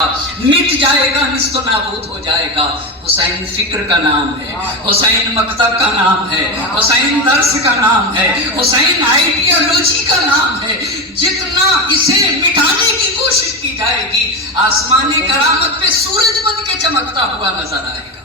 مٹ جائے گا، نصف نابود ہو جائے گا۔ حسین فکر کا نام ہے، حسین مکتب کا نام ہے، حسین درس کا نام ہے، حسین آئیڈیالوجی کا نام ہے۔ جتنا اسے مٹانے کی کوشش کی جائے گی، آسمانی کرامت پہ سورج بن کے چمکتا ہوا نظر آئے گا۔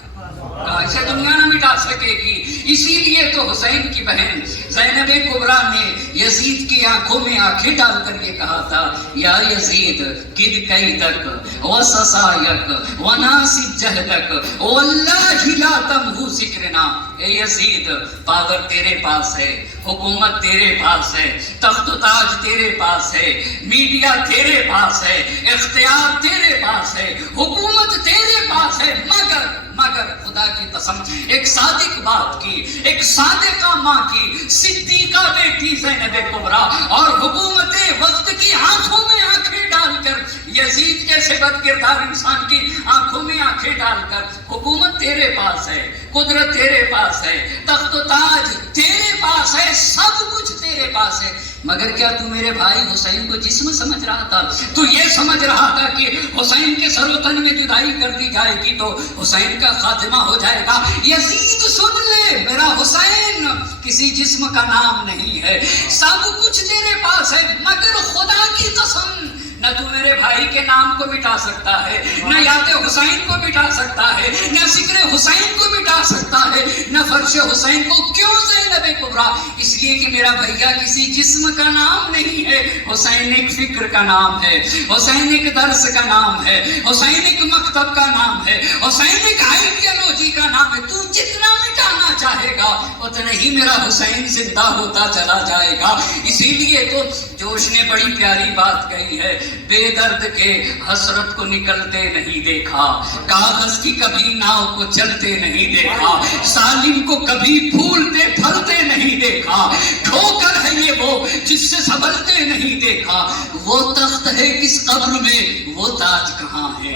اسے دنیا نہ مٹا سکے گی۔ اسی لیے تو حسین کی بہن زینب کبریٰ نے یزید کی آنکھوں میں آنکھیں ڈال کر یہ کہا تھا، یا یزید کد کیدک وسسایک وناسب جہدک واللہ لا تمحو ذکرنا۔ اے یزید، پاور تیرے پاس ہے، حکومت تیرے پاس ہے، تخت و تاج تیرے پاس ہے، میڈیا تیرے پاس ہے، اختیار تیرے پاس ہے، حکومت تیرے پاس ہے، مگر خدا کی قسم ایک صادق باپ کی، ایک صادقہ ماں کی، صدیقہ بیٹی زینب کبریٰ اور حکومت وقت کی آنکھوں میں آنکھیں ڈال کر، یزید جیسے بد کردار انسان کی آنکھوں میں آنکھیں ڈال کر، حکومت تیرے پاس ہے، قدرت تیرے پاس ہے، تخت و تاج تیرے پاس ہے، سب کچھ تیرے پاس ہے، مگر کیا تو میرے بھائی حسین کو جسم سمجھ رہا تھا؟ تو یہ سمجھ رہا تھا کہ حسین کے سر و تن میں جدائی کر دی جائے گی تو حسین کا خاتمہ ہو جائے گا؟ یزید سن لے، میرا حسین کسی جسم کا نام نہیں ہے، سب کچھ تیرے پاس ہے، مگر خدا کی قسم نہ تو میرے بھائی کے نام کو مٹا سکتا ہے، نہ یاد حسین کو مٹا سکتا ہے، نہ ذکر حسین کو مٹا سکتا ہے، نہ فرش حسین کو۔ کیوں زینب کبریٰ؟ اس لیے کہ میرا بھیا کسی جسم کا نام نہیں ہے، حسین ایک فکر کا نام ہے، حسین ایک درس کا نام ہے، حسین ایک مکتب کا نام ہے، حسین ایک آئیڈیالوجی کا نام ہے۔ تو جتنا مٹانا چاہے گا اتنا ہی میرا حسین زندہ ہوتا چلا جائے گا۔ اسی لیے تو جوش نے بڑی پیاری بات کہی ہے، بے درد کے حسرت کو نکلتے نہیں دیکھا، کاغذ کی کبھی ناؤ کو چلتے نہیں دیکھا، سالم کو کبھی پھولتے پھلتے نہیں دیکھا، ٹھوکر ہے یہ وہ جس سے سنبھلتے نہیں دیکھا۔ وہ تخت ہے کس قبر میں، وہ تاج کہاں ہے؟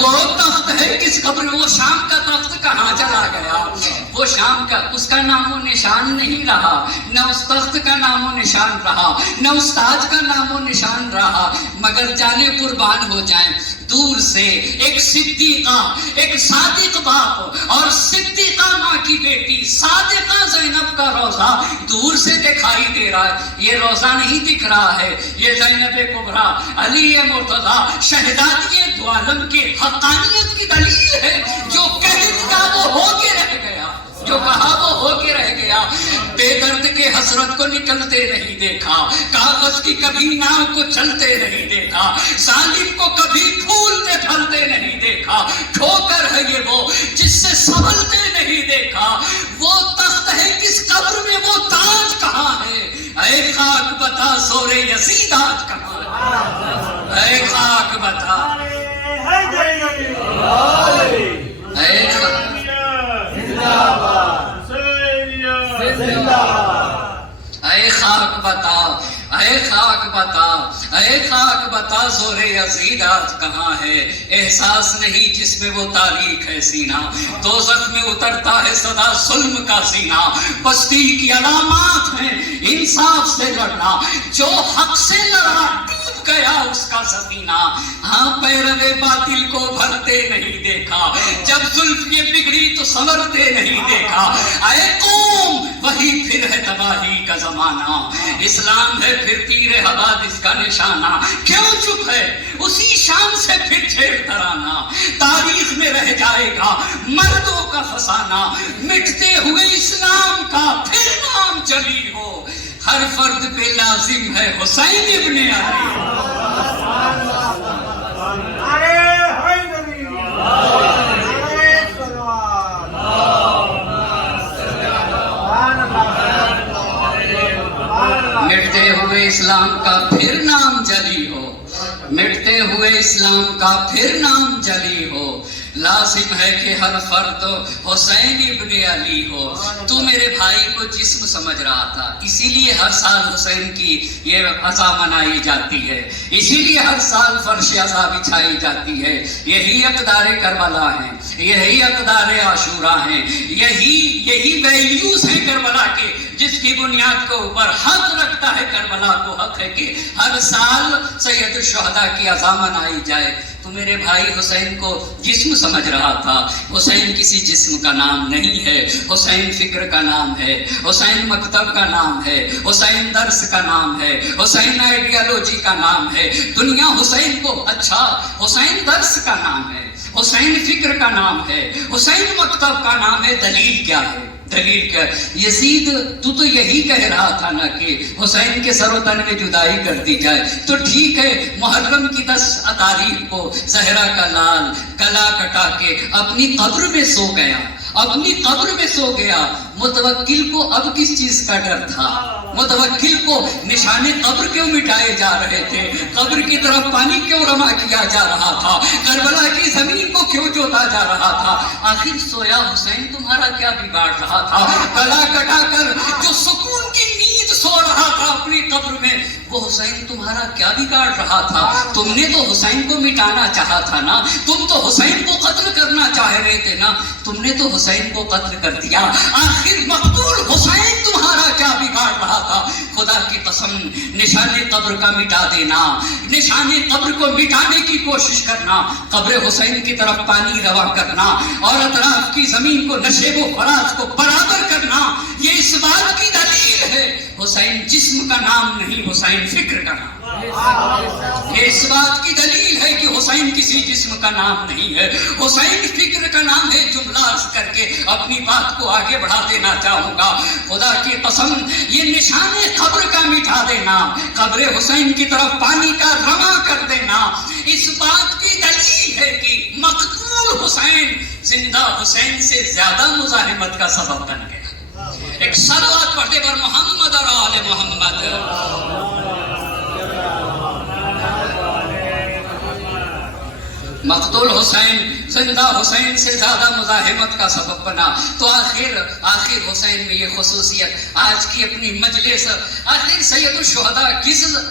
وہ تخت ہے کس قبر میں، وہ شام کا تخت کہاں چلا گیا؟ وہ شام کا، اس کا نام و نشان نہیں رہا، نہ اس تخت کا نام و نشان رہا، نہ اس تاج کا نام و نشان رہا، مگر جانے قربان ہو جائیں دور سے ایک صدیقہ، ایک صادق باپ اور صدیقہ ماں کی بیٹی صادقہ زینب کا روضہ دور سے دکھائی دے رہا ہے۔ یہ روضہ نہیں دکھ رہا ہے، یہ زینب کبریٰ علی مرتضیٰ شہزادی دو عالم کی حقانیت کی دلیل ہے۔ جو کہہ دیا وہ ہو کے رہ گیا، جو کہا وہ ہو کے رہ گیا۔ بے درد کے حسرت کو نکلتے نہیں دیکھا، کاغذ کی کبھی ناؤ کو چلتے نہیں دیکھا، ظالم کو کبھی پھولتے پھلتے نہیں دیکھا، ٹھوکر ہے یہ وہ جس سے سنبھلتے نہیں دیکھا۔ وہ تخت ہے کس قبر میں، وہ تاج کہاں ہے؟ اے خاک بتا زور یزید آج کہاں ہے؟ اے خاک بتا، اے خاک بتا، اے خاک بتا، اے خاک بتا زور یزید آج کہاں ہے؟ احساس نہیں جس میں وہ تاریخ ہے سینہ، دوزخ میں اترتا ہے صدا ظلم کا سینہ۔ پستی کی علامات ہیں انصاف سے لڑنا، جو حق سے لڑا ڈوب گیا اس کا سفینہ۔ ہاں پیروے باطل کو بھرتے نہیں دیکھا، جب زلف یہ بگڑی تو سنورتے نہیں دیکھا۔ اے قوم وہی پھر ہے تباہی کا زمانہ، اسلام ہے پھر تیر حوادث کا نشانہ۔ کیوں چپ ہے اسی شان سے پھر چھیڑ ترانہ، تاریخ میں رہ جائے گا مردوں کا فسانہ۔ مٹتے ہوئے اسلام کا پھر نام جلی ہو، ہر فرد پہ لازم ہے حسین ابن علی۔ مٹتے ہوئے اسلام کا پھر نام جلی ہو، مٹتے ہوئے اسلام کا پھر نام جلی ہو، لازم ہے کہ ہر فرد حسین ابن علی ہو۔ تو میرے بھائی کو جسم سمجھ رہا تھا، اسی لیے ہر سال حسین کی یہ عزا منائی جاتی ہے، اسی لیے ہر سال فرش عزا بچھائی جاتی ہے۔ یہی اقدار کربلا ہیں، یہی اقدار عاشورہ ہیں، یہی ویلیوز ہیں کربلا کے، جس کی بنیاد کے اوپر حق رکھتا ہے کربلا کو، حق ہے کہ ہر سال سید الشہداء کی عزا منائی جائے۔ تو میرے بھائی حسین کو جسم سمجھ رہا تھا. حسین کسی جسم کا نام نہیں ہے، حسین فکر کا نام ہے، حسین مکتب کا نام ہے، حسین درس کا نام ہے، حسین آئیڈیالوجی کا نام ہے. دنیا حسین کو اچھا حسین درس کا نام ہے، حسین فکر کا نام ہے، حسین مکتب کا نام ہے. دلیل کیا ہے؟ دلیل کیا؟ یزید تو یہی کہہ رہا تھا نا کہ حسین کے سر و تن میں جدائی کر دی جائے. تو ٹھیک ہے، محرم کی 10 تاریخ کو زہرا کا لال گلا کٹا کے اپنی قبر میں سو گیا، اپنی قبر میں سو گیا. متوکل کو اب کس چیز کا ڈر تھا؟ متوکل کو نشان قبر کیوں مٹائے جا رہے تھے؟ قبر کی طرف پانی کیوں رواں کیا جا رہا تھا؟ کربلا کی زمین کو کیوں جوتا جا رہا تھا؟ آخر سویا حسین تمہارا کیا بگاڑ رہا تھا؟ گلا کٹا کر جو سکون کی نیند سو رہا تھا اپنی قبر میں، وہ حسین تمہارا کیا بگاڑ رہا تھا؟ تم نے تو حسین کو مٹانا چاہا تھا نا، تم تو حسین کو قتل کرنا چاہ رہے تھے نا، تم نے تو حسین کو قتل کر دیا. آخر مقتول حسین تمہارا کیا بگاڑ رہا تھا؟ خدا کی قسم، نشان قبر کا مٹا دینا، نشان قبر کو مٹانے کی کوشش کرنا، قبر حسین کی طرف پانی رواں کرنا اور اطراف کی زمین کو نشیب و فراز کو برابر کرنا، یہ اس بات کی دلیل ہے حسین جسم کا نام نہیں، حسین فکر کا نام. یہ اس بات کی دلیل ہے کہ حسین کسی جسم کا نام نہیں ہے، حسین فکر کا نام ہے. جملہ عرض کر کے اپنی بات کو آگے بڑھا دینا چاہوں گا. خدا کی قسم، یہ نشان قبر کا مٹا دینا، قبر حسین کی طرف پانی کا رواں کر دینا، اس بات کی دلیل ہے کہ مقتول حسین زندہ حسین سے زیادہ مزاحمت کا سبب بن گیا. ایک صلوات پڑھتے پر محمد اور آل محمد. مقتول حسین زندہ حسین سے زیادہ مزاحمت کا سبب بنا. تو آخر حسین میں یہ خصوصیت آج کی اپنی مجلس، آخر سید الشہداء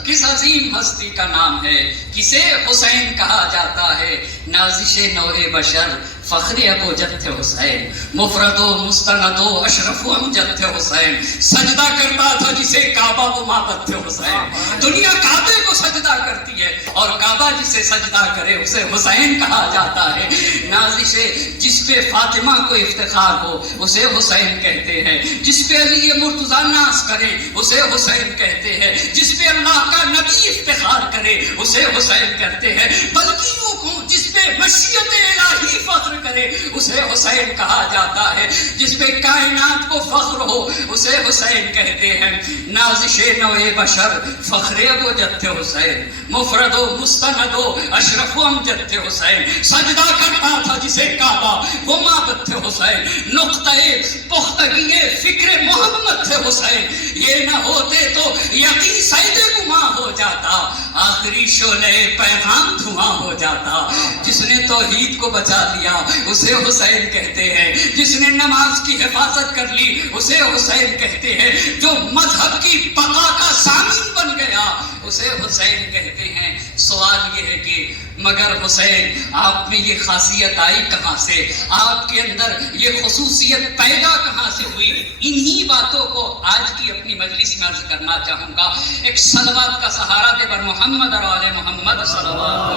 کس عظیم ہستی کا نام ہے؟ کسے حسین کہا جاتا ہے؟ نازش نوع بشر فخر ابو جد حسین، مفرد و مستند و اشرف و امجد حسین. سجدہ کرتا تھا جسے کعبہ و معبد حسین. دنیا کعبے کو سجدہ کرتی ہے اور کعبہ جسے سجدہ کرے اسے حسین کہا جاتا ہے. نازش جس پہ فاطمہ کو افتخار ہو اسے حسین کہتے ہیں، جس پہ علی مرتضیٰ ناز کرے اسے حسین کہتے ہیں، جس پہ اللہ کا نبی افتخار کرے اسے حسین کہتے ہیں. بلکہ یوں کہوں، جس پہ مشیت الہی فخر کرے اسے حسین کہا جاتا ہے، جس پہ کائنات کو فخر ہو اسے حسین کہتے ہیں. نازش نوع بشر فخر ابو جد حسین، مفرد و مستند و اشرف و امجد حسین. سجدہ کرتا تھا جسے کعبہ وہ معبد تھے حسین. نقطۂ پختگی فکر محمد تھے حسین. یہ نہ ہوتے تو یقین سید گماں ہو جاتا، آخری شعلہ پیغام دھواں ہو جاتا. جس نے توحید کو بچا لیا اسے حسین کہتے ہیں، جس نے نماز کی حفاظت کر لی اسے حسین کہتے ہیں، جو مذہب کی بقا کا ضامن بن گیا اسے حسین کہتے ہیں. سوال یہ ہے کہ مگر حسین آپ میں یہ خاصیت آئی کہاں سے؟ آپ کے اندر یہ خصوصیت پیدا کہاں سے ہوئی؟ انہی باتوں کو آج کی اپنی مجلس میں عرض کرنا چاہوں گا. ایک صلوات کا سہارا دے بر محمد اور آل محمد صلوات.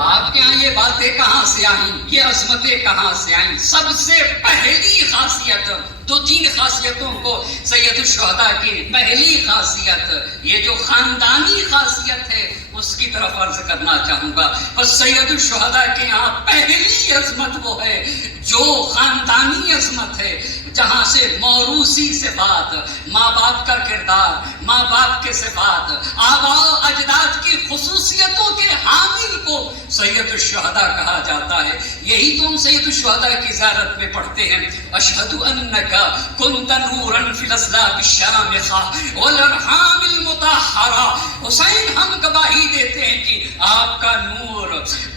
آپ کے ہاں یہ باتیں کہاں سے آئیں؟ یہ عظمتیں کہاں سے آئیں؟ سب سے پہلی خاصیت، 2-3 خاصیتوں کو سید الشہداء کی پہلی خاصیت، یہ جو خاندانی خاصیت ہے اس کی طرف عرض کرنا چاہوں گا. اور سید الشہداء کے یہاں پہلی عظمت وہ ہے جو خاندانی عظمت ہے، جہاں سے موروثی صفات، ماں باپ کا کردار، ماں باپ کے صفات، آباء و اجداد کی خصوصیتوں کے حامل کو سید الشہداء کہا جاتا ہے. یہی تو ہم سید الشہداء کی زیارت میں پڑھتے ہیں، اشہد انک کنت نورا فی الاسلاب الشامخہ والارحام المطہرہ. حسین ہم گواہی دیتے ہیں کہ آپ کا نور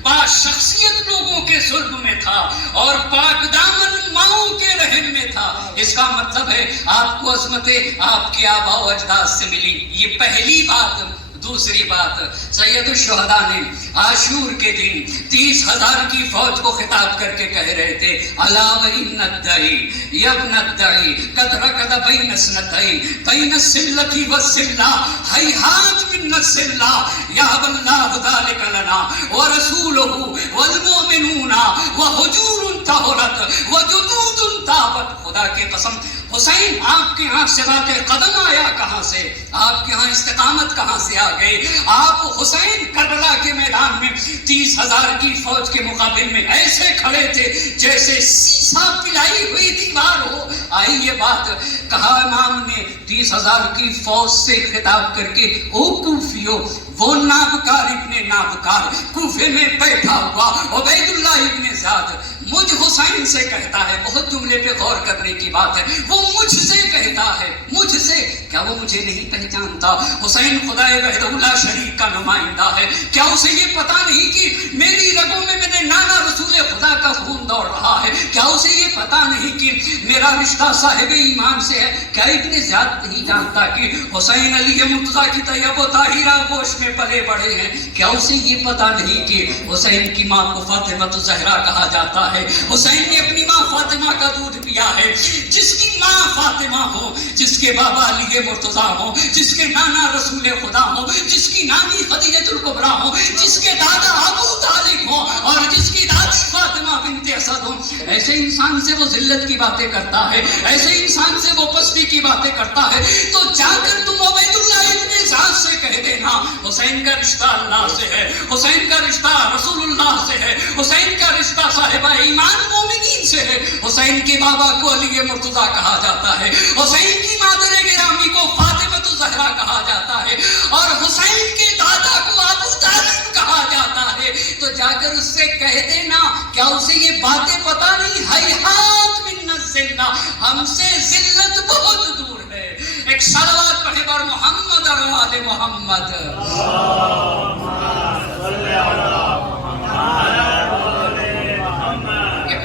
با شخصیت لوگوں کے ظلم میں تھا اور پاک دامن ماؤں کے رحم میں تھا. اس کا مطلب ہے آپ کو عظمتیں آپ کے آباء و اجداد سے ملی. یہ پہلی بات. دوسری بات، سید الشہداء نے عاشور کے دن 30,000 کی فوج کو خطاب کر کے کہہ رہے تھے الا وان الدعی یا ابن الدعی قد رکض بین اثنتین بین السلۃ والسلہ ہیہات من السلہ یہب اللہ ذلک لنا ورسولہ والمؤمنون وحجور طہرت وجدود طابت. خدا کی قسم حسین آپ کے ہاں صراط قدم آیا کہاں سے؟ آپ کے ہاں استقامت کہاں سے آ گئی؟ آپ حسین کربلا کے میدان میں 30,000 کی فوج کے مقابل میں ایسے کھڑے تھے جیسے سیسا پلائی ہوئی دیوار ہو. آئی یہ بات کہا امام نے 30,000 کی فوج سے خطاب کر کے او کوفیو، وہ نابکار ابن نابکار کوفے میں بیٹھا ہوا عبید اللہ ابن زیاد مجھ حسین سے کہتا ہے، بہت جملے پہ غور کرنے کی بات ہے، وہ مجھ سے کہتا ہے، مجھ سے، کیا وہ مجھے نہیں پہچانتا؟ حسین خدا وحدہ لا شریک کا نمائندہ ہے، کیا اسے یہ پتا نہیں کہ میری رگوں میں میرے نانا رسول خدا کا خون دوڑ رہا ہے؟ کیا اسے یہ پتا نہیں کہ میرا رشتہ صاحب ایمان سے ہے؟ کیا ابن زیاد نہیں جانتا کہ حسین علی مرتضیٰ کی طیب و طاہرہ گوشت میں پلے بڑھے ہیں؟ کیا اسے یہ پتا نہیں کہ حسین کی ماں کو فاطمہ الزہرا کہا جاتا ہے؟ حسین نے اپنی ماں فاطمہ کا دودھ پیا ہے. جس کی ماں فاطمہ ہو، جس کے بابا علی مرتضیٰ ہو، جس کے نانا رسول خدا ہو، جس کی نانی خدیجہ الکبریٰ ہو، جس کے دادا ابو طالب ہو اور جس کی دادی فاطمہ بنت اسد ہو، ایسے انسان سے وہ ذلت کی باتیں کرتا ہے، ایسے انسان سے وہ پستی کی باتیں کرتا ہے، تو جا کر تم عبید اللہ ابن زیاد سے کہہ دینا حسین کا رشتہ اللہ سے ہے، حسین کا رشتہ رسول اللہ سے ہے، حسین کا رشتہ صاحبہ ایمان مومنین سے ہے. حسین کے بابا کو علی مرتضیٰ کہا جاتا ہے، حسین کی مادر گرامی کو فاطمہ الزہرا کہا جاتا ہے، اور حسین کے دادا کو ابو طالب کہا جاتا ہے. تو جا کر اس سے کہہ دینا، کیا اسے یہ باتیں پتا نہیں؟ ہیہات من الذلہ، ہم سے ذلت بہت دور ہے. ایک صلوات پڑھے بر محمد اور آل محمد.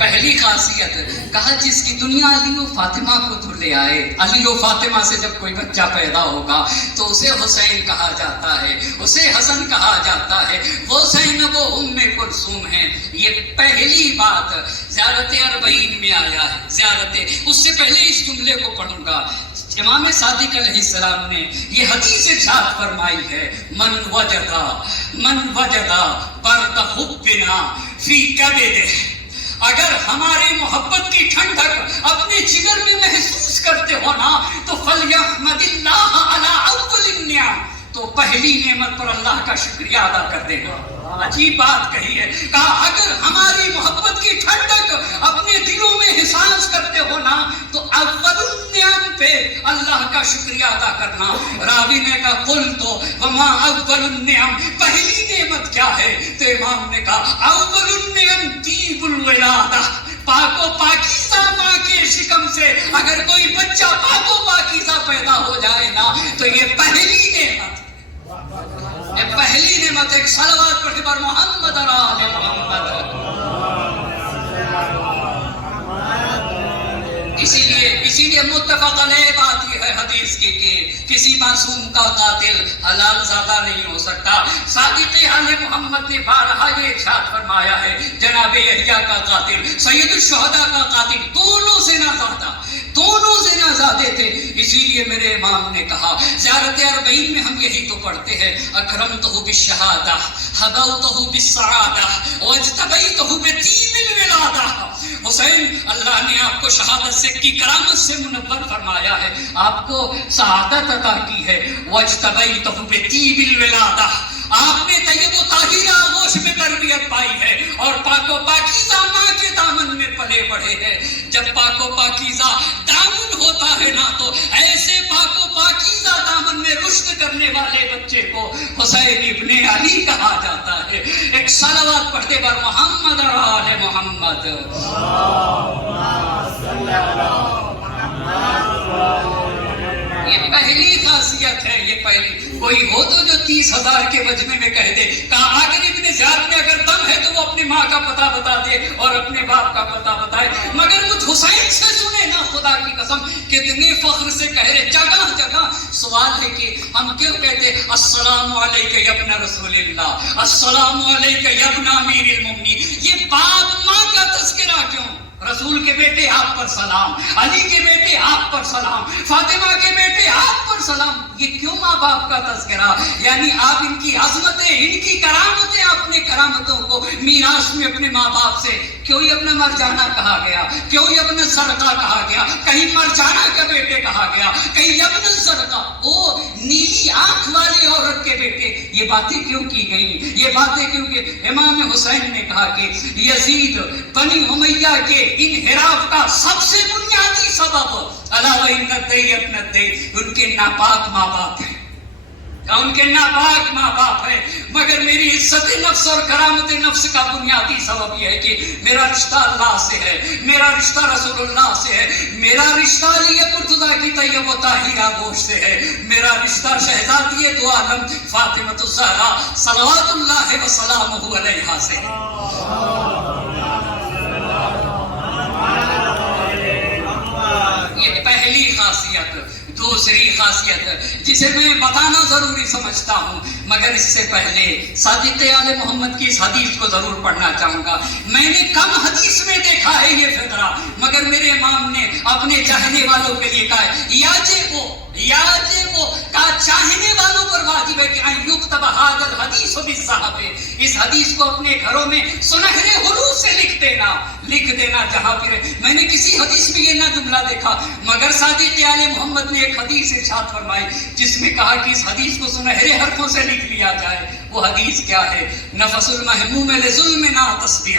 پہلی خاصیت کہا جس کی دنیا علی و فاطمہ کو دھر لے آئے. علی و فاطمہ سے جب کوئی بچہ پیدا ہوگا تو اسے حسین کہا جاتا ہے، اسے حسن کہا جاتا ہے، وہ زینب و ام کلثوم ہیں. یہ پہلی بات زیارت اربعین میں آیا ہے. زیارت، اس سے پہلے اس جملے کو پڑھوں گا. امام صادق علیہ السلام نے یہ حدیث ارشاد فرمائی ہے من وجدا برد حبنا فی کبدہ، اگر ہماری محبت کی ٹھنڈک اپنے جگر میں محسوس کرتے ہو نا تو فلیحمد اللہ علی اول النعم، تو پہلی نعمت پر اللہ کا شکریہ ادا کر دے گا. عجیب بات کہی ہے، کہا اگر ہماری محبت کی ٹھنڈک اپنے دلوں میں احساس کرتے ہو نا تو اول النعم پہ اللہ کا شکریہ ادا کرنا. راوی نے کہا قل تو وما اول النعم، پہلی نعمت کیا ہے؟ تو امام نے کہا اول النعم طیب الولادہ، پاک و پاکیزہ ماں کے شکم سے اگر کوئی بچہ پاک و پاکیزہ پیدا ہو جائے نا تو یہ پہلی نعمت، یہ پہلی نعمت. ایک صلوات پڑھے پر محمد اور آل محمد. اسی لیے متفق علیہ بات یہ ہے حدیث کی کہ کسی معصوم کا قاتل حلال زادہ نہیں ہو سکتا. صادق آل محمد نے بارہا یہ ارشاد فرمایا ہے جناب یحییٰ کا قاتل، سید الشہداء کا قاتل، دونوں زنا زادہ، دونوں زنا زادے تھے. اسی لیے میرے امام نے کہا زیارت اربعین میں ہم یہی تو پڑھتے ہیں اکرمتہ بالشہادہ حبوتہ بالسعادہ واجتبیتہ بطیب الولادہ. حسین اللہ نے آپ کو شہادت سے کی کرامت سے منور فرمایا ہے، آپ کو سعادت عطا کی ہے. واجتبیتہ بطیب الولادہ، آپ نے طیب و طاہرہ آغوش میں تربیت پائی ہے اور پاک و پاکیزہ ماں کے دامن میں پلے بڑھے ہیں. جب پاک و پاکیزہ دامن ہوتا ہے نا تو ایسے پاک و پاکیزہ دامن میں رشد کرنے والے بچے کو حسین ابن علی کہا جاتا ہے. ایک صلوات پڑھتے بر محمد اور آل محمد. یہ پہلی خاصیت ہے، یہ پہلی۔ کوئی ہو تو جو 30,000 کے وجنے میں کہہ دے، کہا آخر ابن زیاد میں اگر دم ہے تو وہ اپنی ماں کا پتہ بتا دے اور اپنے باپ کا پتہ بتائے، مگر مجھ حسین سے سنے نا، خدا کی قسم کتنے فخر سے کہہ رہے۔ جگہ جگہ سوال ہے کہ ہم کیوں کہتے السلام علیک یا ابن رسول اللہ، السلام علیک یا ابن امیر المومنین؟ یہ باپ ماں کا تذکرہ کیوں؟ رسول کے بیٹے آپ پر سلام، علی کے بیٹے آپ پر سلام، فاطمہ کے بیٹے آپ پر سلام، یہ کیوں ماں باپ کا تذکرہ؟ یعنی آپ ان کی عظمتیں، ان کی کرامتیں، اپنے کرامتوں کو میراث میں اپنے ماں باپ سے کیوں ہی اپنا مرجانہ کہا گیا، کیوں ہی اپنا زرقا کہا گیا، کہیں مرجانہ کے بیٹے کہا گیا، کہیں ابن زرقا، وہ نیلی آنکھ والی عورت کے بیٹے، یہ باتیں کیوں کی گئی؟ یہ باتیں کیوں کہ امام حسین نے کہا کہ یزید بنی امیہ کے انحراف کا سب سے بنیادی سبب علاوہ ان کے ناپاک ماں باپ ہیں، ان کے ناپاک ماں باپ ہیں، مگر میری عزت نفس اور کرامت نفس کا بنیادی سبب یہ ہے کہ میرا رشتہ اللہ سے ہے، میرا رشتہ رسول اللہ سے ہے، میرا رشتہ علی مرتضیٰ کی طیب و طاہرہ گوشت سے ہے، میرا رشتہ شہزادی دو عالم فاطمۃ الزہرا صلوات اللہ وسلامہ علیہا سے ہے۔ یہ پہلی خاصیت۔ دوسری خاصیت جسے میں بتانا ضروری سمجھتا ہوں، مگر اس سے پہلے صادق آل محمد کی اس حدیث کو ضرور پڑھنا چاہوں گا۔ میں نے کم حدیث میں دیکھا ہے یہ فقرہ، مگر میرے امام نے اپنے چاہنے والوں کے لیے کہا ہے یاجے وہ کہا چاہنے والوں پر واجب ہے کہ ان یکتب ھذا الحدیث بالصحف، اس حدیث کو اپنے گھروں میں سنہرے حروف سے لکھ دینا جہاں پھر۔ میں نے کسی حدیث میں یہ نہ جملہ دیکھا، مگر صادق آل محمد نے ایک حدیث ارشاد فرمائی جس میں کہا کہ اس حدیث کو سنہرے حرفوں سے لکھ لیا جائے۔ وہ حدیث کیا ہے؟ نفس المحموم لظلمنا تسبیح،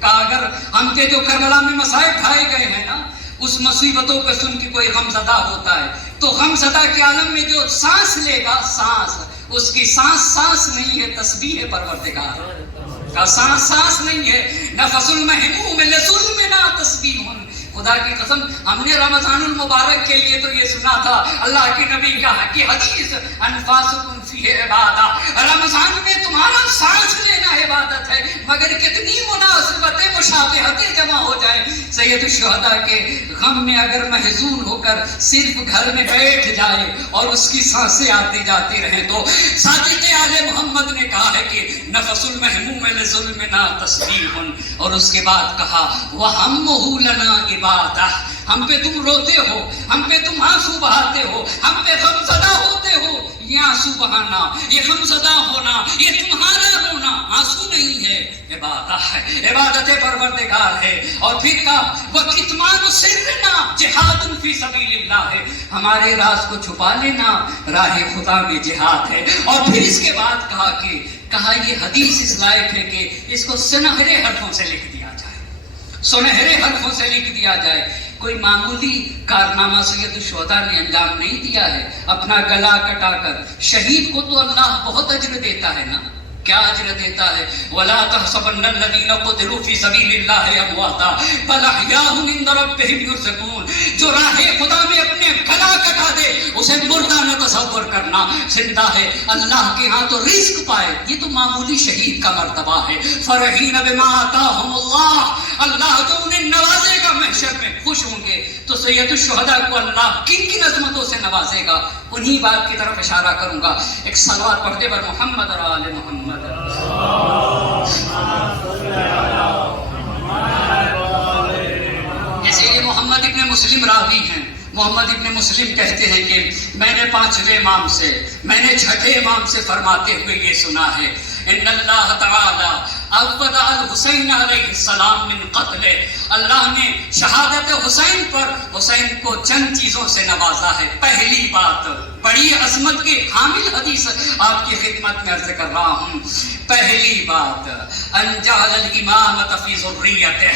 کہا اگر ہم کے جو کربلا میں مصائب ڈھائے گئے ہیں نا، اس مصیبتوں کو سن کے کوئی غمزدہ ہوتا ہے تو غمزدہ کے عالم میں جو سانس لے گا، سانس اس کی سانس نہیں ہے، تسبیح پروردگار کا سانس نہیں ہے۔ نفس المحموم لظلمنا تسبیح، خدا کی قسم ہم نے رمضان المبارک کے لیے تو یہ سنا تھا اللہ کے نبی کی حدیث انفاسکم فیہ عبادہ، رمضان میں تمہارا سانس لینا عبادت ہے، مگر کتنی مناسبتیں مشابہتیں جمع ہو جائیں۔ سید الشہداء کے غم میں اگر محزون ہو کر صرف گھر میں بیٹھ جائے اور اس کی سانسیں آتی جاتی رہیں تو صادق آل محمد نے کہا ہے کہ نفس المحموم لظلمنا تسبیح، اور اس کے بعد کہا وہمہ لنا عبادہ، ہم پہ تم روتے ہو، ہم پہ تم آنسو بہاتے ہو، ہم پہ غمزدہ ہوتے ہو، یہ آنسو بہانا، یہ غمزدہ ہونا، یہ تمہارا رونا آنسو نہیں ہے، عبادت ہے، عبادت پروردگار ہے۔ اور پھر کہا وَکِتْمَانُ سِرِّنَا جِہَادٌ فِی سَبِیلِ اللَّہِ، ہمارے راز کو چھپا لینا راہ خدا میں جہاد ہے۔ اور پھر اس کے بعد کہا یہ حدیث اس لائق ہے کہ اس کو سنہرے حرفوں سے لکھ دیا جائے، سنہرے حرفوں سے لکھ دیا جائے۔ کوئی معمولی کارنامہ سید الشہداء نے انجام نہیں دیا ہے، اپنا گلا کٹا کر۔ شہید کو تو اللہ بہت اجر دیتا ہے نا، کیا اجر دیتا ہے؟ وَلَا تَحْسَبَنَّ الَّذِينَ قُتِلُوا فِي سَبِيلِ اللَّهِ أَمْوَاتًا بَلْ أَحْيَاءٌ عِندَ رَبِّهِمْ يُرْزَقُونَ، جو راہ خدا میں اپنے گلا کٹا دے اسے مردہ نہ تصور کرنا، زندہ ہے، اللہ کے ہاں تو رزق پائے۔ یہ تو معمولی شہید کا مرتبہ ہے۔ فَرَحِينَ بِمَا آتَاهُمُ اللَّهُ، اللہ جو انہیں نوازے گا محشر میں خوش ہوں گے۔ تو سید الشہداء کو اللہ کن کن عظمتوں سے نوازے گا، انہی بات کی طرف اشارہ کروں گا۔ ایک صلوات پڑھتے بر محمد اور آل محمد۔ جیسے یہ محمد ابن مسلم راوی ہیں، محمد ابن مسلم کہتے ہیں کہ میں نے 5ویں امام سے، میں نے 6ٹھے امام سے فرماتے ہوئے یہ سنا ہے ان اللہ تعالی عوض الحسین علیہ السلام من قتل، اللہ نے شہادت حسین پر حسین کو چند چیزوں سے نوازا ہے۔ پہلی بات، بڑی عظمت کے حامل حدیث آپ کی خدمت میں عرض کر رہا ہوں۔ پہلی بات ان جعل الامامۃ فی ذریتہ،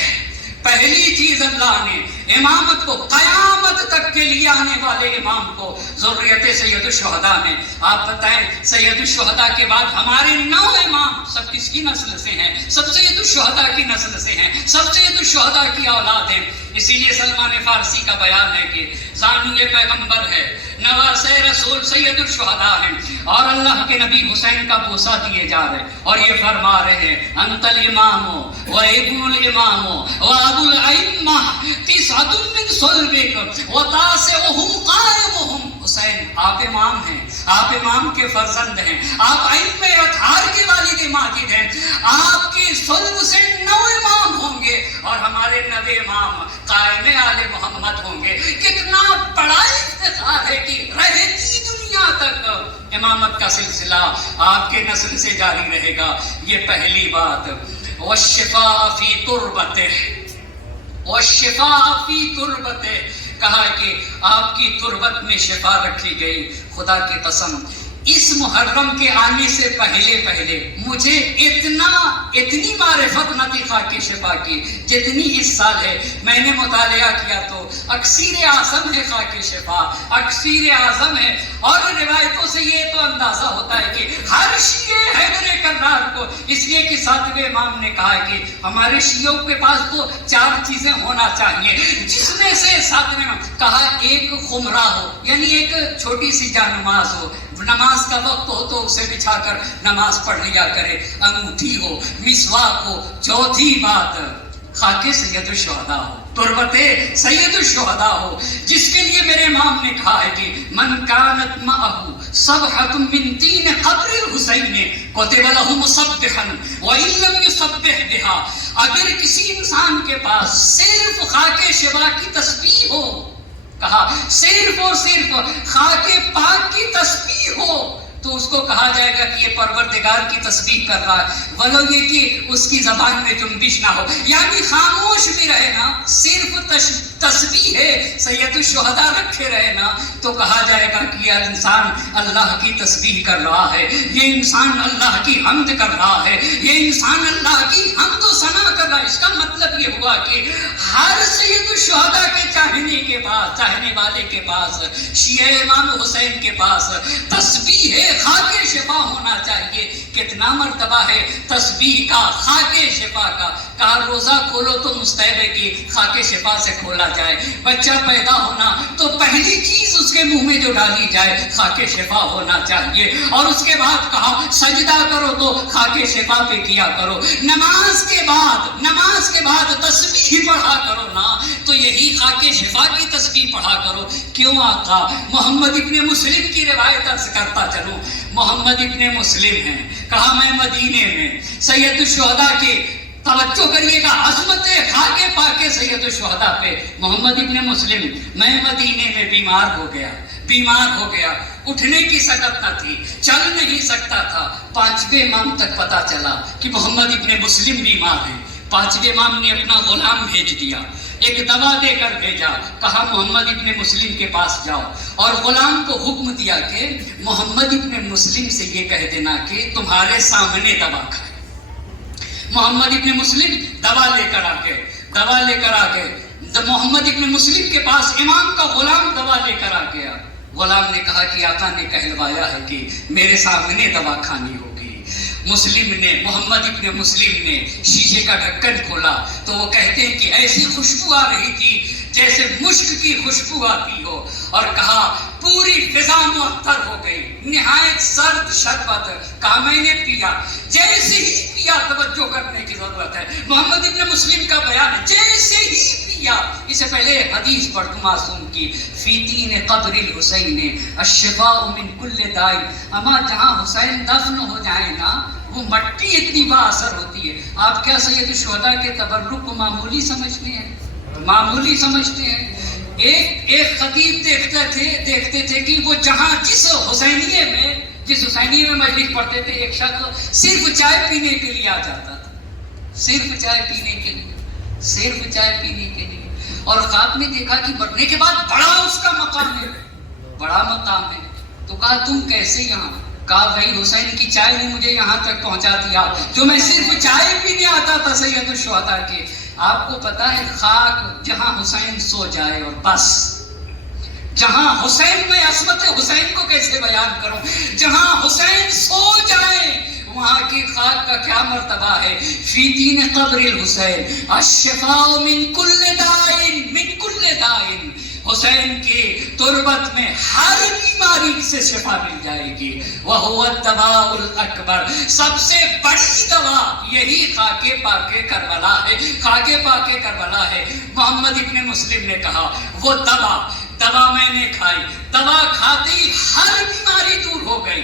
پہلی چیز اللہ نے امامت کو قیامت تک کے لیے آنے والے امام کو ذریت سید الشہداء میں۔ آپ بتائیں سید الشہداء کے بعد ہمارے 9 امام سب کس کی نسل سے ہیں؟ سب سید الشہداء کی نسل سے ہیں، سب سید الشہداء کی اولاد ہیں۔ اسی لیے سلمان فارسی کا بیان ہے کہ زانوی پیغمبر ہے، نواسے رسول سید الشہداء ہیں، اور اللہ کے نبی حسین کا بوسہ دیے جا رہے اور یہ فرما رہے ہیں انت الامام و ابن الامام و ابو الائمہ تسعۃ من صلبک و تاسعہم قائمہم۔ حسین آپ امام ہیں، آپ امام کے فرزند ہیں، آپ ائمہ اطہار کے والد ماجد ہیں، آپ کی صلب سے 9 امام ہوں گے اور ہمارے 9 امام قائم آل محمد ہوں گے۔ کتنا بڑا افتخار ہے کہ رہتی دنیا تک امامت کا سلسلہ آپ کے نسل سے جاری رہے گا۔ یہ پہلی بات۔ والشفاء فی تربتہ، والشفاء فی تربتہ، کہا کہ آپ کی تربت میں شفا رکھی گئی۔ خدا کی قسم اس محرم کے آنے سے پہلے مجھے اتنی معرفت نہ تھی خاک شفا کی جتنی اس سال ہے۔ میں نے مطالعہ کیا تو اکسیر اعظم ہے خاک شفا، اکسیر اعظم ہے، اور روایتوں سے یہ تو اندازہ ہوتا ہے کہ ہر شیعہ حیدر کرار کو، اس لیے کہ 7ویں امام نے کہا کہ ہمارے شیعوں کے پاس تو 4 چیزیں ہونا چاہیے، جس میں سے 7ویں امام کہا ایک خمرہ ہو، یعنی ایک چھوٹی سی جانماز ہو، نماز کا وقت ہو تو اسے بچھا کر نماز پڑھ لیا کرے، انگوٹھی ہو، مسواک ہو، چوتھی بات خاک سید الشہداء ہو، تربت سید الشہداء ہو، جس کے لیے میرے امام نے کہا ہے کہ من کانت معہ صبحۃ من تین قبر الحسین کتب لہ مصبحا وان لم یصبح بها۔ اگر کسی انسان کے پاس صرف خاک شفا کی تسبیح ہو، کہا صرف اور صرف خاک پاک کی تسبیح ہو، تو اس کو کہا جائے گا کہ یہ پروردگار کی تسبیح کر رہا ہے، ولو یہ کہ اس کی زبان میں جنبش نہ ہو، یعنی خاموش بھی رہے نا، صرف تسبیح ہے سید الشہداء رکھے رہے نا، تو کہا جائے گا کہ یہ انسان اللہ کی تسبیح کر رہا ہے، یہ انسان اللہ کی حمد کر رہا ہے، یہ انسان اللہ کی حمد و ثنا کر رہا ہے۔ اس کا مطلب یہ ہوا کہ ہر سید الشہداء کے چاہنے والے کے پاس، شیعہ امام حسین کے پاس تسبیح ہے، خاک شفا ہونا چاہیے۔ کتنا مرتبہ ہے تسبیح کا، خاک شفا کا، کہا روزہ کھولو تو مستحب ہے کہ خاک شفا سے کھولا جائے، بچہ پیدا ہونا تو پہلی چیز اس کے منہ میں جو ڈالی جائے خاک شفا ہونا چاہیے، اور اس کے بعد کہا سجدہ کرو تو خاک شفا پہ کیا کرو، نماز کے بعد تسبیح پڑھا کرو نا، تو یہی خاک شفا کی تسبیح پڑھا کرو۔ کیوں آقا؟ محمد ابن مسلم کی روایت عرض کرتا چلوں، محمد ابن مسلم ہیں، کہا میں مدینے میں سید الشہداء کے، توجہ کریے گا عظمت خاک پاک سید الشہداء پہ، محمد ابن مسلم، میں مدینے میں بیمار ہو گیا، اٹھنے کی سکت نہ تھی، چل نہیں سکتا تھا۔ 5ویں امام تک پتا چلا کہ محمد ابن مسلم بیمار ہیں۔ 5ویں امام نے اپنا غلام بھیج دیا، ایک دوا دے کر بھیجا، کہا محمد ابن مسلم کے پاس جاؤ، اور غلام کو حکم دیا کہ محمد ابن مسلم سے یہ کہہ دینا کہ تمہارے سامنے دوا کھائے۔ محمد ابن مسلم دوا لے کر آ گئے، محمد ابن مسلم کے پاس امام کا غلام دوا لے کر آ گیا۔ غلام نے کہا کہ آقا نے کہلوایا ہے کہ میرے سامنے دوا کھانی ہوگی۔ محمد ابن مسلم نے شیشے کا ڈھکن کھولا تو وہ کہتے ہیں کہ ایسی خوشبو آ رہی تھی جیسے مشک کی خوشبو آتی ہو، اور کہا پوری فضا معطر ہو گئی، نہایت سرد شربت، کہا میں نے پیا، جیسے ہی پیا، توجہ کرنے کی ضرورت ہے، محمد ابن مسلم کا بیان ہے، جیسے ہی پیا، اس سے پہلے حدیث پڑھ دوں معصوم کی، فی تین قبر الحسین الشفاء من کل داء، اما جہاں حسین دفن ہو جائے نا وہ مٹی اتنی با اثر ہوتی ہے۔ آپ کیا سید الشہداء کے تبرک کو معمولی سمجھتے ہیں؟ ایک خطیب دیکھتے تھے کہ وہ جہاں جس حسینیے میں مجلس پڑھتے تھے، ایک شخص صرف چائے پینے کے لیے آ جاتا تھا، صرف چائے پینے کے لیے، اور خواب میں دیکھا کہ مرنے کے بعد بڑا اس کا مقام ہے، تو کہا تم کیسے یہاں؟ کہا بھائی حسین کی چائے نے مجھے یہاں تک پہنچا دیا، جو میں صرف چائے پینے آتا تھا سید الشہداء کے۔ آپ کو پتا ہے خاک جہاں حسین سو جائے اور بس، جہاں حسین، میں عظمت حسین کو کیسے بیان کروں، جہاں حسین سو جائے وہاں کی خاک کا کیا مرتبہ ہے. فی دین قبر الحسین الشفاء من کل دائن، من کل دائن. حسین کی تربت میں ہر بیماری سے شفا مل جائے گی. وَهُوَ الدَّوَاءُ الْأَكْبَرُ، سب سے بڑی دوا یہی خاک پاک کربلا ہے، خاک پاک کربلا ہے. محمد ابن مسلم نے کہا وہ دوا میں نے کھائی، دوا کھاتے ہی ہر بیماری دور ہو گئی،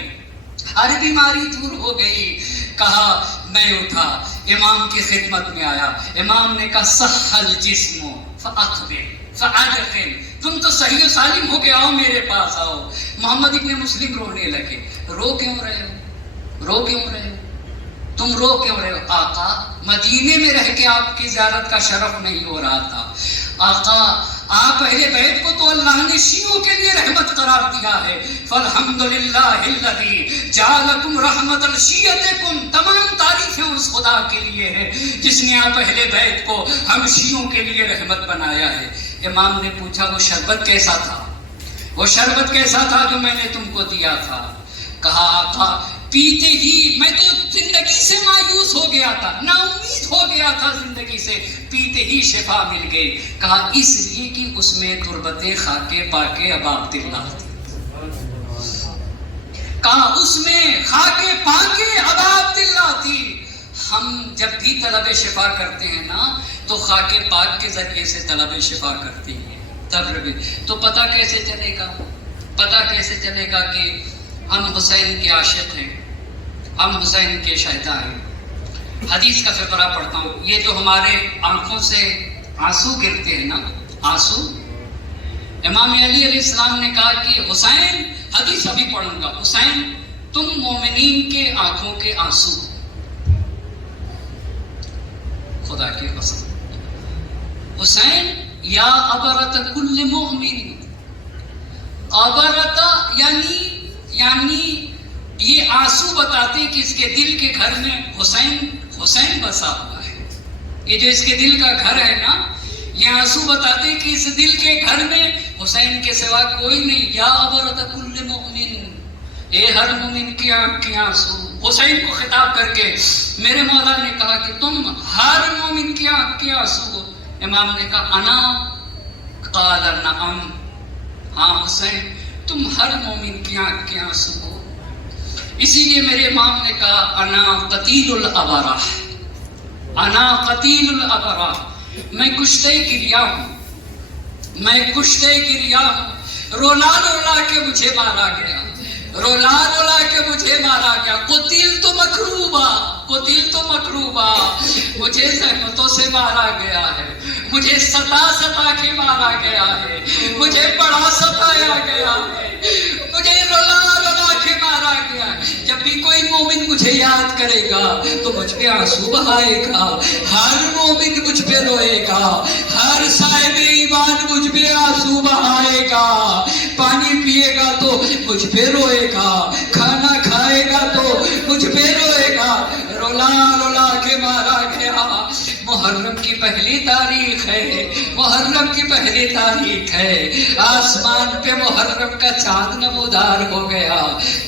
ہر بیماری دور ہو گئی. کہا میں اٹھا، امام کی خدمت میں آیا. امام نے کہا صح الجسم فاقبل فادخل، تم تو صحیح و سالم ہو کے آؤ، میرے پاس آؤ. محمد ابن مسلم رونے لگے. رو کیوں رہے ہو؟ رو کیوں رہے ہو؟ تم رو کیوں رہے ہو؟ آقا مدینے میں رہ کے آپ کی زیارت کا شرف نہیں ہو رہا تھا. آقا آپ اہل بیت کو تو اللہ نے شیعوں کے لیے رحمت قرار دیا ہے. فالحمدللہ الذی جعلکم رحمت الشیعتکم، تمام تعریفیں اس خدا کے لیے ہیں جس نے آپ اہل بیت کو ہم شیعوں کے لیے رحمت بنایا ہے. امام نے پوچھا وہ شربت کیسا تھا؟ وہ شربت کیسا تھا جو میں نے تم کو دیا تھا؟ کہا آقا پیتے ہی میں تو زندگی سے مایوس ہو گیا تھا، نا امید ہو گیا تھا زندگی سے، پیتے ہی شفا مل گئی. کہا اس لیے کہ اس میں تربت خاک پاک ابا عبداللہ تھی. کہا اس میں خاک پاک ابا عبداللہ تھی. ہم جب بھی طلب شفا کرتے ہیں نا تو خاک پاک کے ذریعے سے طلب شفا کرتے ہیں. تو پتہ کیسے چلے گا؟ پتہ کیسے چلے گا کہ ہم حسین کے عاشق ہیں، ہم حسین کے شہدا ہیں. حدیث کا فقرہ پڑھتا ہوں. یہ جو ہمارے آنکھوں سے آنسو گرتے ہیں نا، آنسو، امام علی علیہ السلام نے کہا کہ حسین، حدیث ابھی پڑھوں گا، حسین تم مومنین کے آنکھوں کے آنسو، خدا کی قسم. حسین یا عبرت کل مومن، عبرت یعنی یہ آنسو بتاتے کہ اس کے دل کے گھر میں حسین بسا ہوا ہے. یہ جو اس کے دل کا گھر ہے نا، یہ آنسو بتاتے کہ اس دل کے گھر میں حسین کے سوا کوئی نہیں. یا عبرت کل مومن، اے ہر مومن کی آنکھ کے آنسو. حسین کو خطاب کر کے میرے مولا نے کہا کہ تم ہر مومن کی آنکھ کے آنسو ہو. امام نے کہا انا، قال نعم، ہاں حسین تم ہر مومن کی آنکھ کے آنسو ہو. اسی لیے میرے امام نے کہا انا قتیل الابراہ، انا قتیل الابراہ، میں کشتے گریا ہوں، میں کشتے گریا ہوں. رولا رولا کے مجھے مارا گیا، رولا رولا کے مجھے مارا گیا. قتل تو مکروبا، قتل تو مکروبا، مجھے زحمتوں سے مارا گیا ہے، مجھے ستا کے مارا گیا ہے، مجھے بڑا ستایا گیا ہے، مجھے رولا رولا کے مارا گیا ہے. جب بھی کوئی مومن مجھے یاد کرے گا تو مجھ پہ آنسو بہائے گا. ہر مومن مجھ پہ روئے گا، ہر صاحب ایمان مجھ پہ آنسو بہائے گا. پانی پیے گا تو مجھ پہ روئے گا، کھانا کھائے گا تو مجھ پہ روئے گا. رولا رولا کے مارا گیا. محرم کی پہلی تاریخ ہے، محرم کی پہلی تاریخ ہے. آسمان پہ محرم کا چاند نمودار ہو گیا،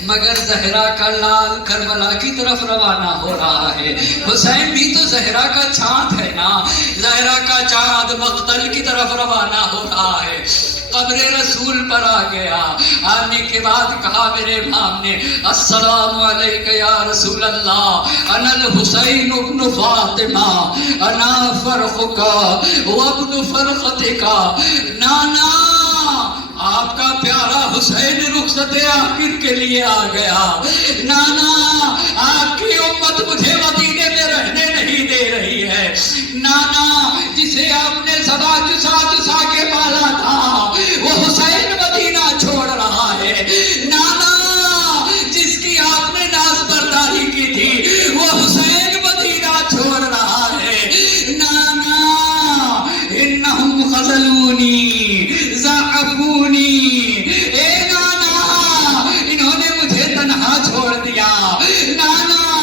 مگر زہرا کا لال کربلا کی طرف روانہ ہو رہا ہے. حسین بھی تو زہرا کا چاند ہے نا، زہرا کا چاند مقتل کی طرف روانہ ہو رہا ہے. قبر رسول پر آ گیا. آنے کے بعد کہا میرے امام نے السلام علیکہ یا رسول اللہ، انا الحسین ابن فاطمہ، انا فرخکا وابن فرختکا. نانا آپ کا پیارا حسین رخصت آخر کے لیے آ گیا. نانا آپ کی امت مجھے مدینے میں رہنے نہیں دے رہی ہے. نانا جسے آپ نے سبا چسا چسا کے پالا تھا وہ حسین مدینہ چھوڑ رہا ہے. نانا جس کی آپ نے ناز برداری کی تھی وہ حسین مدینہ چھوڑ رہا ہے. نانا انہم خذلونی ضعفونی، اے نانا انہوں نے مجھے تنہا چھوڑ دیا. نانا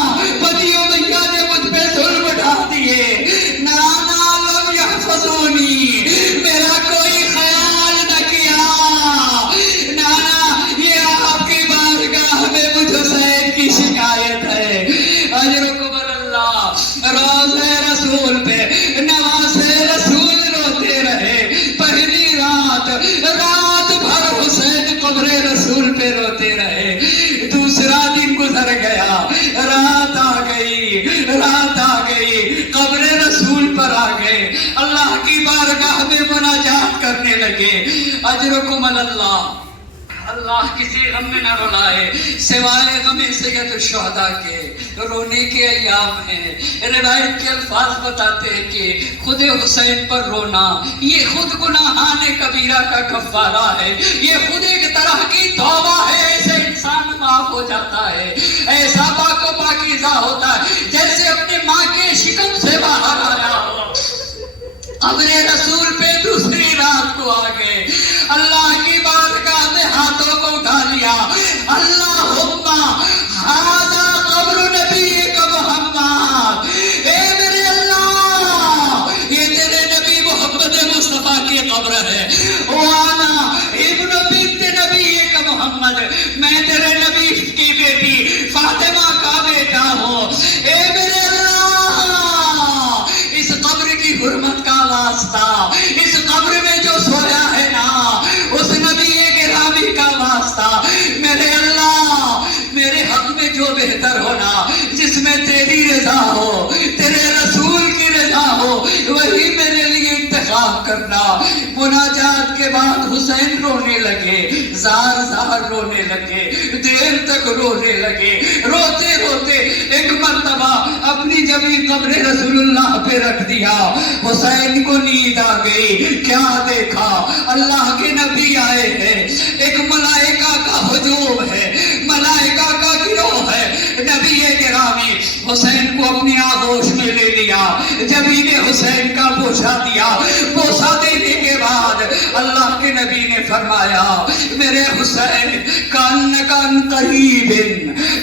گزر گیا، رات آ گئی، رات آ گئی، قبر رسول پر آ گئے، اللہ کی بارگاہ میں مناجات کرنے لگے، اجرکم اللہ، اللہ کسی غم میں نہ رلائے سوائے غم سید الشہداء کے، رونے کے ایام ہیں۔ روایت کے الفاظ بتاتے ہیں کہ خود حسین پر رونا یہ خود گناہان کبیرہ کا کفارہ ہے، یہ خود ایک طرح کی توبہ ہے، ایسے انسان معاف ہو جاتا ہے، ایسا پاک و پاکیزہ ہوتا ہے جیسے اپنے ماں کے شکم سے باہر آیا ہو۔ قبر رسول پہ دوسری رات کو آ گئے، اللہ کی بارگاہ میں ہاتھوں کو اٹھا لیا، اللہم ھذا قبر نبیک محمد، اے میرے اللہ یہ تیرے نبی محمد مصطفیٰ کی قبر ہے، وانا ابن بنت نبیک محمد، میں تیرے نبی کی بیٹی فاطمہ کا بیٹا ہوں، اے میرے اللہ اس قبر کی حرمت کا واسطہ، اس قبر میں جو سویا ہے نا اس نبی گرامی کا واسطہ، میرے اللہ میرے حق میں جو بہتر ہونا، جس میں تیری رضا ہو، تیرے رسول کی رضا ہو، وہی میرے لیے انتخاب کرنا۔ مناجات کے بعد حسین رونے لگے، زار زار رونے لگے، دیر تک رونے لگے، روتے روتے ایک مرتبہ اپنی جبی قبر رسول اللہ پہ رکھ دیا، حسین کو نیند آ گئی، کیا دیکھا اللہ کے نبی آئے ہیں، ایک ملائکہ کا ہجوم ہے، ملائکہ کا گروہ ہے، نبی گرامی حسین کو اپنی آغوش میں لے لیا، جبی نے حسین کا بوسہ دیا، بوسہ دینے کے بعد اللہ کے نبی نے فرمایا میرے حسین کانک عن قریب،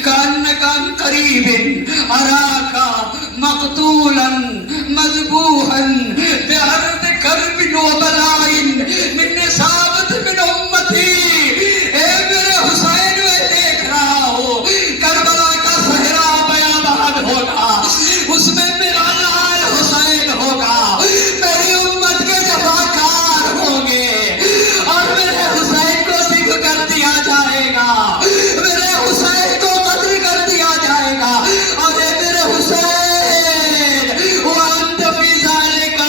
کانک عن قریب اراکا مقتولا مذبوحا بارض کرب وبلاء من نسابت من امتی، اے میرے حسین میں دیکھ رہا ہوں کربلا کا صحرا بیابان ہوگا، اس میں میرا لال حسین ہوگا، میری امت کے جفاکار ہوں گے اور میرے حسین کو ذبح کر دیا جائے گا، میرے حسین کو قتل کر دیا جائے گا، اور اے میرے حسین وانت فی ذالک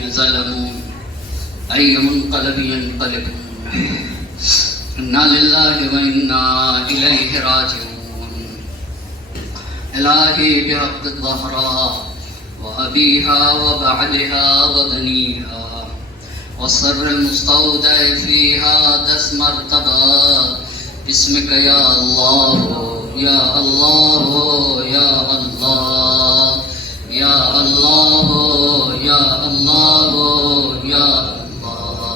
الذين ظلموا أي منقلب ينقلبون إنا لله وإنا إليه راجعون إلهي بحق الظهراء وأبيها وبعلها وبنيها والسر المستودع فيها دس مرتبة باسمك يا الله يا الله يا الله يا الله يا الله يا الله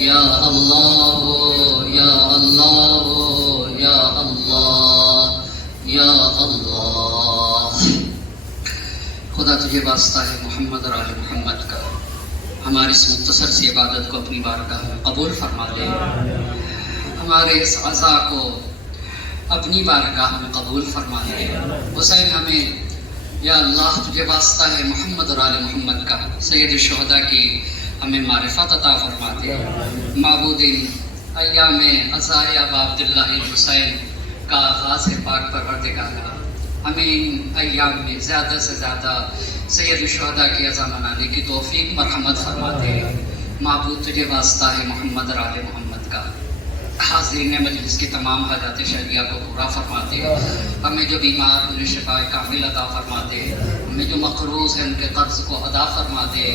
يا الله يا الله يا الله يا الله. خدا تجھے واسطہ ہے محمد اور آل محمد کا، ہماری اس مختصر سی عبادت کو اپنی بارگاہ میں قبول فرما لے، ہمارے اس عزا کو اپنی بارگاہ میں قبول فرما لے. حسین ہمیں یا اللہ تجھے واسطہ ہے محمد اور آل محمد کا، سید الشہداء کی ہمیں معرفت عطا فرما دے. معبود ایام عزائے ابا عبداللہ حسین کا آغاز پاک پروردگارا، ہمیں ان ایام میں زیادہ سے زیادہ سید الشہداء کی عزا منانے کی توفیق مرحمت فرما دے. معبود تجھے واسطہ ہے محمد اور آل محمد کا، حاضرین مجلس کی تمام حاجات شرعیہ کو پورا فرما دے. ہمیں جو بیمار انہیں شفا کامل عطا فرما دے، ہمیں جو مقروض ہیں ان کے قرض کو ادا فرما دے.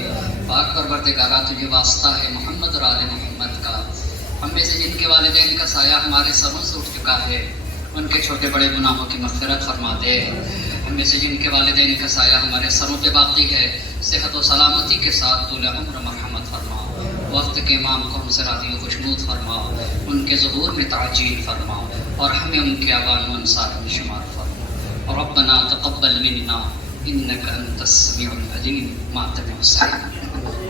پاک پروردگارا تجھے واسطہ ہے محمد اور آل محمد کا، ہم میں سے جن کے والدین کا سایہ ہمارے سروں سے اٹھ چکا ہے ان کے چھوٹے بڑے گناہوں کی مغفرت فرما دے. ہم میں سے جن کے والدین کا سایہ ہمارے سروں پہ باقی ہے صحت و سلامتی کے ساتھ طول عمر مرحمت فرما. وقت کے امام کو ہم سے راضی و خوشنود فرما، ان کے ظہور میں تعجیل فرما اور ہمیں ان کے عوان و انصار میں شمار فرما. ربنا تقبل منا انك انت السميع العليم. ماتم حسین.